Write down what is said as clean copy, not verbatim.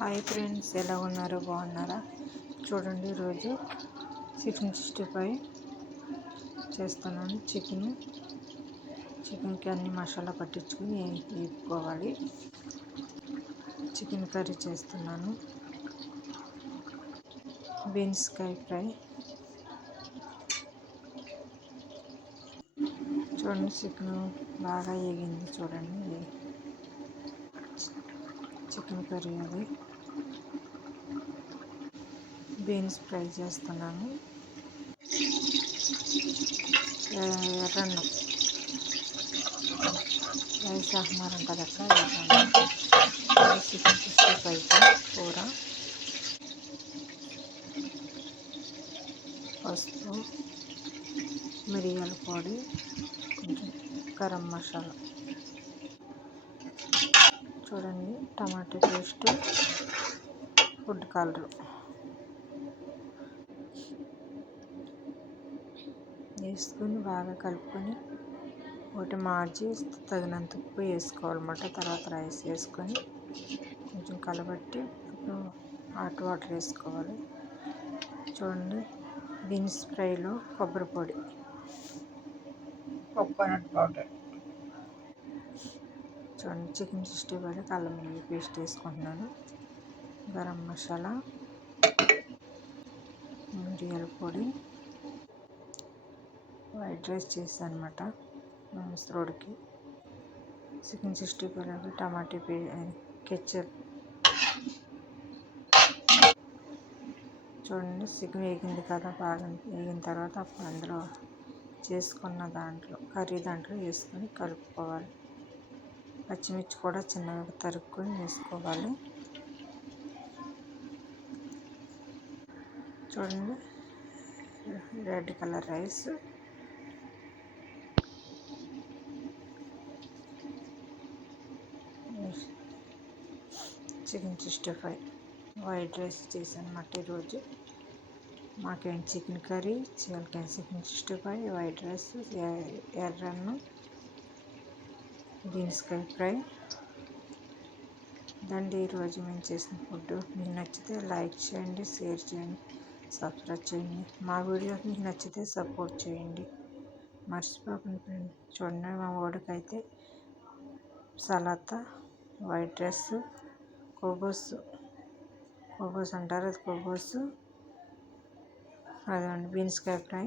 Hi friends, ఎలా ఉన్నారు? బాగున్నారా? చూడండి, ఈరోజు చికెన్ 65 చేస్తున్నాను. చికెన్కి అన్ని మసాలా పట్టించుకొని వేపుకోవాలి. చికెన్ కర్రీ చేస్తున్నాను. బీన్స్కాయ ఫ్రై. చూడండి, చికెన్ బాగా వేగింది. చూడండి, చికెన్ కర్రీ అది. బీన్స్ ఫ్రై చేస్తున్నాను. ఎర్రన్నం, రైస్ అహ్మర్ ఉంటుంది అక్కడ. ఎర్రన్నం, చికెన్ 65 కూర, పసుపు, మిరియాల పొడి, కొంచెం గరం మసాలా. చూడండి, టమాటా పేస్టు, ఫుడ్ కలర్ వేసుకొని బాగా కలుపుకొని ఒకటి మార్చి తగినంత ఉప్పు వేసుకోవాలన్నమాట. తర్వాత రైస్ వేసుకొని కొంచెం కలబెట్టి హాట్ వాటర్ వేసుకోవాలి. చూడండి, బీన్స్ ఫ్రైలో కొబ్బరి పొడి, కోకోనట్ పౌడర్. చూడండి, చికెన్ 65 అల్లం వెల్లుల్లి పేస్ట్ వేసుకుంటున్నాను. గరం మసాలా, మిరియాల పొడి, వైట్ రైస్ చేసాను అనమాట ముసలోడికి. చికెన్ 65 టమాటా కెచప్. చూడండి, చికెన్ వేగింది కదా, బాగా వేగిన తర్వాత అప్పుడు అందులో చేసుకున్న కర్రీ దాంట్లో వేసుకొని కలుపుకోవాలి. పచ్చిమిర్చి కూడా చిన్నగా తరుక్కొని వేసుకోవాలి. చూడండి, red colour rice, chicken 65 white rice చేశాను అన్నమాట ఈరోజు. మాకేం chicken curry, chicken 65 white rice, ఎర్రన్నం, బీన్స్కాయ ఫ్రై దండి ఈరోజు మేము చేసిన ఫుడ్. మీకు నచ్చితే లైక్ చేయండి, షేర్ చేయండి, సబ్స్క్రైబ్ చేయండి. మా వీడియోస్ మీకు నచ్చితే సపోర్ట్ చేయండి, మర్చిపోకండి ఫ్రెండ్. చూడండి, మా వాడికైతే సలాతా, వైట్ రైస్, కోబోస్ అంటారు, అది కోబోస్, అదండి బీన్స్కాయ ఫ్రై.